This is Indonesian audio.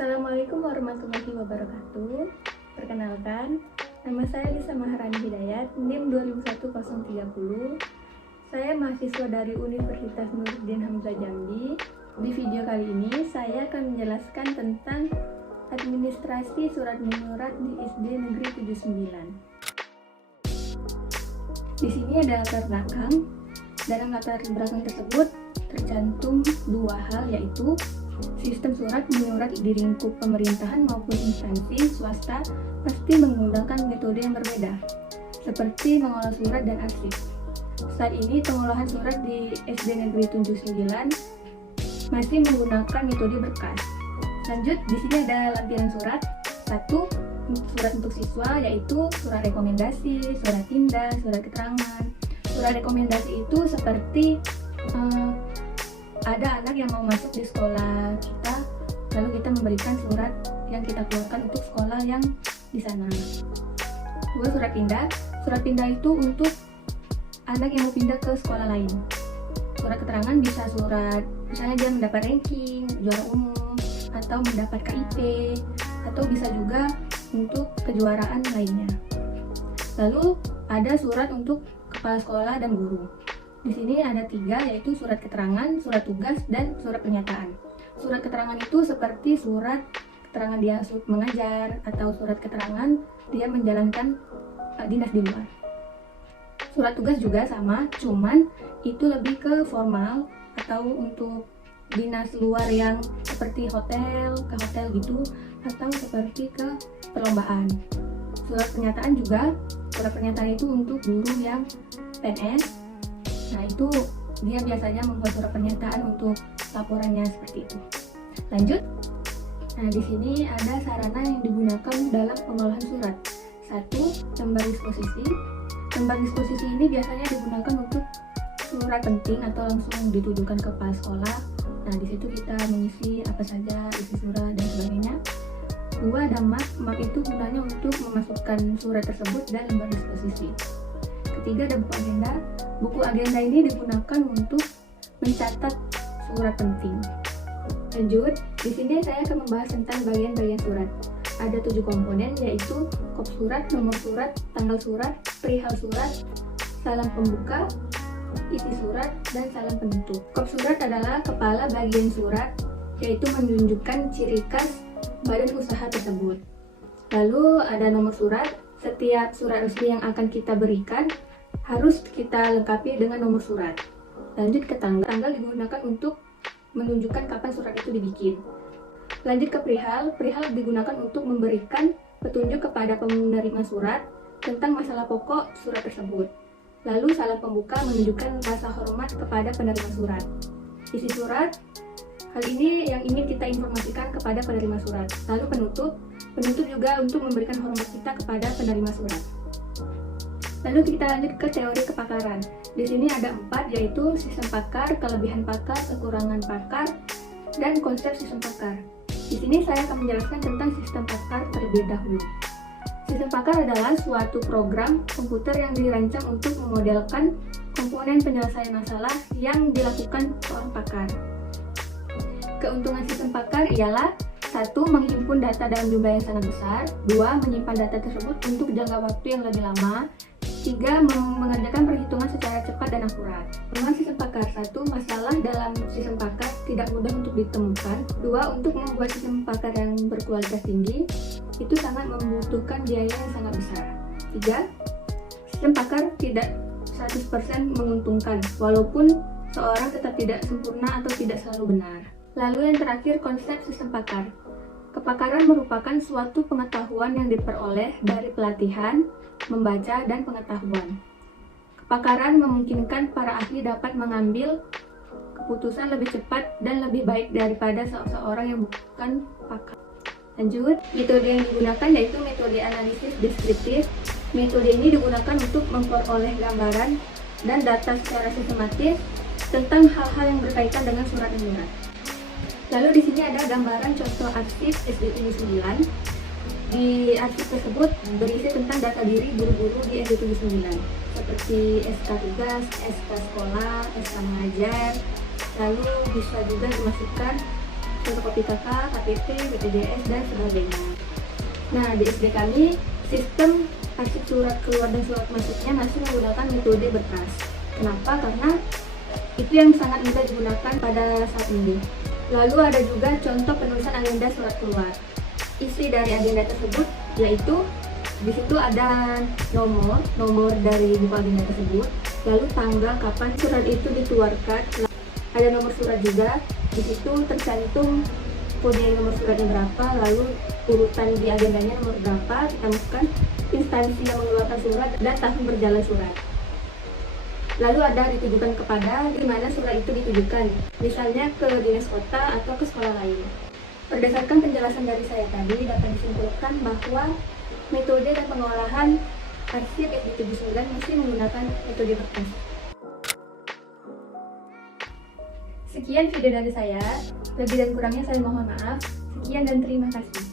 Assalamualaikum warahmatullahi wabarakatuh. Perkenalkan, nama saya Lisa Maharani Hidayat, NIM 201030. Saya mahasiswa dari Universitas Nuruddin Hamzah Jambi. Di video kali ini, saya akan menjelaskan tentang administrasi surat menyurat di SD Negeri 79. Di sini ada latar belakang. Dalam latar belakang tersebut tercantum dua hal, yaitu sistem surat menyurat di lingkup pemerintahan maupun instansi swasta pasti menggunakan metode yang berbeda, seperti mengolah surat dan arsip. Saat ini pengolahan surat di SD Negeri 79 masih menggunakan metode berkas. Lanjut, di sini ada lampiran surat. Satu, surat untuk siswa, yaitu surat rekomendasi, surat tindak, surat keterangan. Surat rekomendasi itu seperti ada anak yang mau masuk di sekolah kita, lalu kita memberikan surat yang kita keluarkan untuk sekolah yang di sana. Dua, surat pindah. Surat pindah itu untuk anak yang mau pindah ke sekolah lain. Surat keterangan bisa surat, misalnya dia mendapat ranking, juara umum, atau mendapat KIP, atau bisa juga untuk kejuaraan lainnya. Lalu ada surat untuk kepala sekolah dan guru. Di sini ada tiga, yaitu surat keterangan, surat tugas, dan surat pernyataan. Surat keterangan itu seperti surat keterangan dia mengajar, atau surat keterangan dia menjalankan dinas di luar. Surat tugas juga sama, cuman itu lebih ke formal atau untuk dinas luar yang seperti hotel, ke hotel gitu, atau seperti ke perlombaan. Surat pernyataan juga, surat pernyataan itu untuk guru yang PNS. Nah, itu dia biasanya membuat surat pernyataan untuk laporannya seperti itu. Lanjut. Nah, di sini ada sarana yang digunakan dalam pengolahan surat. Satu, lembar disposisi. Lembar disposisi ini biasanya digunakan untuk surat penting atau langsung ditujukan ke kepala sekolah. Nah, di situ kita mengisi apa saja isi surat dan sebagainya. Dua, ada map. Map itu gunanya untuk memasukkan surat tersebut dan lembar disposisi. Ketiga, ada buku agenda. Buku agenda ini digunakan untuk mencatat surat penting. Lanjut, di sini saya akan membahas tentang bagian-bagian surat. Ada 7 komponen, yaitu kop surat, nomor surat, tanggal surat, perihal surat, salam pembuka, isi surat, dan salam penutup. Kop surat adalah kepala bagian surat, yaitu menunjukkan ciri khas badan usaha tersebut. Lalu ada nomor surat. Setiap surat resmi yang akan kita berikan harus kita lengkapi dengan nomor surat. Lanjut ke tanggal. Tanggal digunakan untuk menunjukkan kapan surat itu dibikin. Lanjut ke perihal. Perihal digunakan untuk memberikan petunjuk kepada penerima surat tentang masalah pokok surat tersebut. Lalu salam pembuka menunjukkan rasa hormat kepada penerima surat. Isi surat, hal ini yang ingin kita informasikan kepada penerima surat. Lalu penutup. Penutup juga untuk memberikan hormat kita kepada penerima surat. Lalu kita lanjut ke teori kepakaran. Di sini ada 4, yaitu sistem pakar, kelebihan pakar, kekurangan pakar, dan konsep sistem pakar. Di sini saya akan menjelaskan tentang sistem pakar terlebih dahulu. Sistem pakar adalah suatu program komputer yang dirancang untuk memodelkan komponen penyelesaian masalah yang dilakukan seorang pakar. Keuntungan sistem pakar ialah: 1. Menghimpun data dalam jumlah yang sangat besar. 2. Menyimpan data tersebut untuk jangka waktu yang lebih lama. 3. Mengerjakan perhitungan secara cepat dan akurat. Memang sistem pakar. 1. Masalah dalam sistem pakar tidak mudah untuk ditemukan. 2. Untuk membuat sistem pakar yang berkualitas tinggi, itu sangat membutuhkan biaya yang sangat besar. 3. Sistem pakar tidak 100% menguntungkan, walaupun seorang tetap tidak sempurna atau tidak selalu benar. Lalu yang terakhir, konsep sistem pakar. Kepakaran merupakan suatu pengetahuan yang diperoleh dari pelatihan, membaca, dan pengetahuan. Kepakaran memungkinkan para ahli dapat mengambil keputusan lebih cepat dan lebih baik daripada seseorang yang bukan pakar. Lanjut, metode yang digunakan yaitu metode analisis deskriptif. Metode ini digunakan untuk memperoleh gambaran dan data secara sistematis tentang hal-hal yang berkaitan dengan surat menyurat. Lalu di sini ada gambaran contoh arsip SD 79. Di arsip tersebut berisi tentang data diri guru-guru di SD 79, seperti SK tugas, SK sekolah, SK mengajar. Lalu bisa juga dimasukkan fotokopi KK, KTP, BPJS, dan sebagainya. Nah, di SD kami, sistem arsip surat keluar dan surat masuknya masih menggunakan metode berkas. Kenapa? Karena itu yang sangat mudah digunakan pada saat ini. Lalu ada juga contoh penulisan agenda surat keluar. Isi dari agenda tersebut yaitu di situ ada nomor dari buku agenda tersebut, lalu tanggal kapan surat itu dikeluarkan, ada nomor surat juga. Di situ tercantum kode nomor suratnya berapa, lalu urutan di agendanya nomor berapa, kita masukkan instansi yang mengeluarkan surat dan tahun berjalan surat. Lalu ada ditujukan kepada, di mana surat itu ditujukan, misalnya ke dinas kota atau ke sekolah lain. Berdasarkan penjelasan dari saya tadi, dapat disimpulkan bahwa metode dan pengolahan arsip SD79 masih menggunakan metode berkas. Sekian video dari saya, lebih dan kurangnya saya mohon maaf. Sekian dan terima kasih.